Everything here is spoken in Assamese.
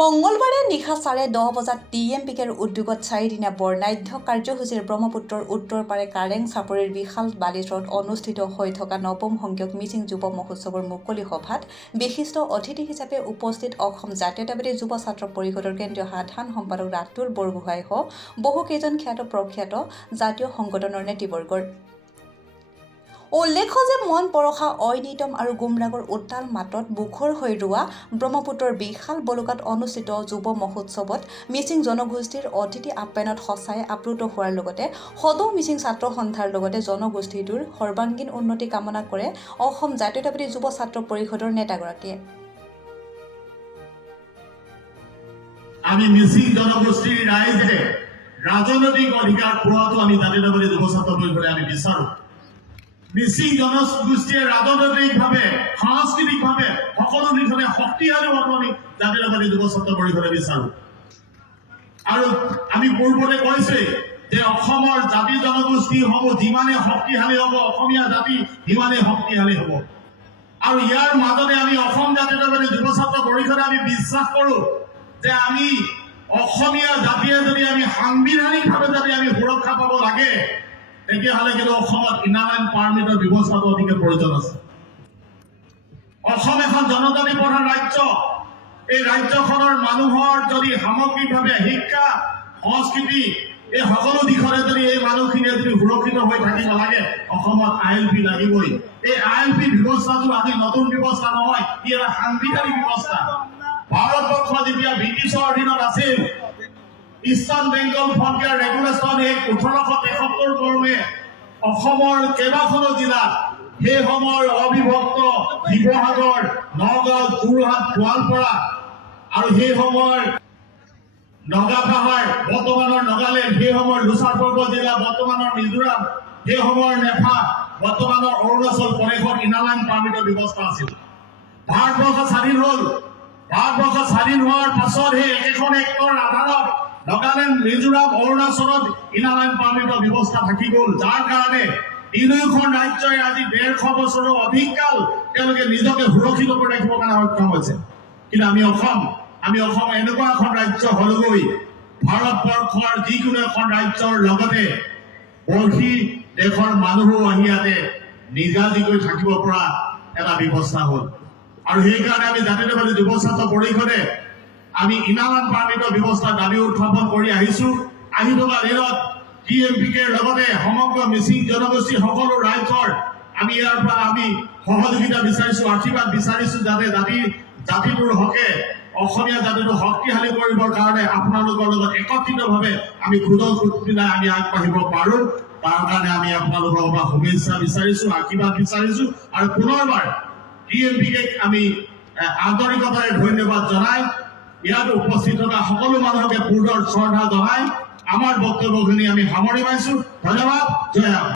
মঙ্গলবাৰে নিশা 10:30 বজাত টিএমপিকেৰ উদ্যোগত 4দিনীয়া বৰ্ণাঢ্য কাৰ্যসূচীৰ ব্ৰহ্মপুত্ৰৰ উত্তৰ পাৰে কাৰেং চাপৰিৰ বিশাল বালিচৰত অনুষ্ঠিত হৈ থকা 9ম সংখ্যক মিচিং যুৱ মহোৎসৱৰ মুকলি সভাত বিশিষ্ট অতিথি হিচাপে উপস্থিত অসম জাতীয়তাবাদী যুৱ ছাত্ৰ পৰিষদৰ কেন্দ্ৰীয় সাধাৰণ সম্পাদক ৰাতুল বৰগোহাঁই সহ বহুকেইজন খ্যাত প্ৰখ্যাত জাতীয় সংগঠনৰ নেতৃবৰ্গৰ। উল্লেখ্য যে মন পৰশা অনিতম আৰু গুমৰাগৰ উত্তাল মাতত বুখৰ হৈ ৰোৱা ব্ৰহ্মপুত্ৰৰ বিশাল বলুকাত অনুষ্ঠিত যুৱ মহোৎসৱত মিচিং জনগোষ্ঠীৰ অতিথি আপ্যায়নত সঁচাই আপ্লুত হোৱাৰ লগতে সদৌ মিচিং ছাত্ৰ সন্থাৰ লগতে জনগোষ্ঠীটোৰ সৰ্বাংগীন উন্নতি কামনা কৰে অসম জাতীয়তাবাদী যুৱ ছাত্ৰ পৰিষদৰ নেতাগৰাকীয়ে। আমি মিচিং জনগোষ্ঠীৰ ৰাইজে ৰাজনৈতিক অধিকাৰ পোৱাটো আমি জাতীয়তাবাদী যুৱ ছাত্ৰ পৰিষদে আমি বিচাৰো। মিচিং জনগোষ্ঠীয়ে ৰাজনৈতিকভাৱে সাংস্কৃতিকভাৱে সকলো দিশতে শক্তিশালী হোৱাটো আমি জাতীয়তাবাদী যুৱ ছাত্ৰ পৰিষদে বিচাৰো। আৰু আমি পূৰ্বতে কৈছোৱেই যে অসমৰ জাতি জনগোষ্ঠীসমূহ যিমানে শক্তিশালী হ'ব অসমীয়া জাতি সিমানে শক্তিশালী হ'ব। আৰু ইয়াৰ মাজতে আমি অসম জাতীয়তাবাদী যুৱ ছাত্ৰ পৰিষদে আমি বিশ্বাস কৰো যে আমি অসমীয়া জাতিয়ে যদি আমি সাংবিধানিকভাৱে যদি আমি সুৰক্ষা পাব লাগে তেতিয়াহ'লে কিন্তু অসমত ইনাৰলাইন পাৰ্মিটৰ ব্যৱস্থাটো অতিকে প্ৰয়োজন আছে। অসম এখন জনজাতি প্ৰধান ৰাজ্য। এই ৰাজ্যখনৰ মানুহৰ যদি সামগ্ৰিকভাৱে শিক্ষা সংস্কৃতি এই সকলো দিশতে যদি এই মানুহখিনিয়ে যদি সুৰক্ষিত হৈ থাকিব লাগে অসমত ILP লাগিবই। এই ILP ব্যৱস্থাটো আজি নতুন ব্যৱস্থা নহয়, ই এটা সাংবিধানিক ব্যৱস্থা। ভাৰতবৰ্ষ যেতিয়া ব্ৰিটিছৰ অধীনত আছিল eastern Bengal frontier regulation act 1873 মৰ্মে অসমৰ কেইবাখনো জিলাত সেই সময়ৰ অবিভক্ত শিৱসাগৰ, নগাঁও, যোৰহাট, গোৱালপাৰা আৰু সেই সময়ৰ নগাপাহাৰ বৰ্তমানৰ নগালেণ্ড, সেই সময়ৰ লোচাৰ পৰ্বত জিলা বৰ্তমানৰ মিজোৰাম, সেই সময়ৰ নেফা বৰ্তমানৰ অৰুণাচল প্ৰদেশত ইনাৰলাইন পাৰ্মিটৰ ব্যৱস্থা আছিল। ভাৰতবৰ্ষ স্বাধীন হ'ল। ভাৰতবৰ্ষ স্বাধীন হোৱাৰ পাছত সেই একেখন এক্টৰ আধাৰত নগালেণ্ড, মিজোৰাম, অৰুণাচলত ইনাৰলাইন পাৰ্মিটৰ ব্যৱস্থা থাকি গ'ল, যাৰ কাৰণে তিনিওখন ৰাজ্যই আজি 150 বছৰৰ অধিক কাল তেওঁলোকে নিজকে সুৰক্ষিত কৰি ৰাখিবৰ কাৰণে সক্ষম হৈছে। কিন্তু আমি অসম এনেকুৱা এখন ৰাজ্য হ'লগৈ ভাৰতবৰ্ষৰ যিকোনো এখন ৰাজ্যৰ লগতে বৰ্ষী দেশৰ মানুহো আহি ইয়াতে নিজাজিকৈ থাকিব পৰা এটা ব্যৱস্থা হ'ল। আৰু সেইকাৰণে আমি জাতীয়তাবাদী যুৱ ছাত্ৰ পৰিষদে আমি ইনাৰলাইন পাৰ্মিটৰ ব্যৱস্থা দাবী উত্থাপন কৰি আহিছো। আহি থকা দিনত টিএমপিকেৰ লগতে সমগ্ৰ মিচিং জনগোষ্ঠী সকলো ৰাইজৰ আমি ইয়াৰ পৰা আমি সহযোগিতা বিচাৰিছো, আশীৰ্বাদ বিচাৰিছো যাতে জাতিটোৰ হকে অসমীয়া জাতিটো শক্তিশালী কৰিবৰ কাৰণে আপোনালোকৰ লগত একত্ৰিতভাৱে আমি খোজত পিলাই আমি আগবাঢ়িব পাৰো। তাৰ কাৰণে আমি আপোনালোকৰ পৰা শুভেচ্ছা বিচাৰিছো, আশীৰ্বাদ বিচাৰিছো আৰু পুনৰবাৰ টিএমপিকে আমি আন্তৰিকতাৰে ধন্যবাদ জনাই ইয়াত উপস্থিত থকা সকলো মানুহকে পূৰ্ণৰ শ্ৰদ্ধা জনাই আমাৰ বক্তব্যখিনি আমি সামৰি মাৰিছো। ধন্যবাদ। জয়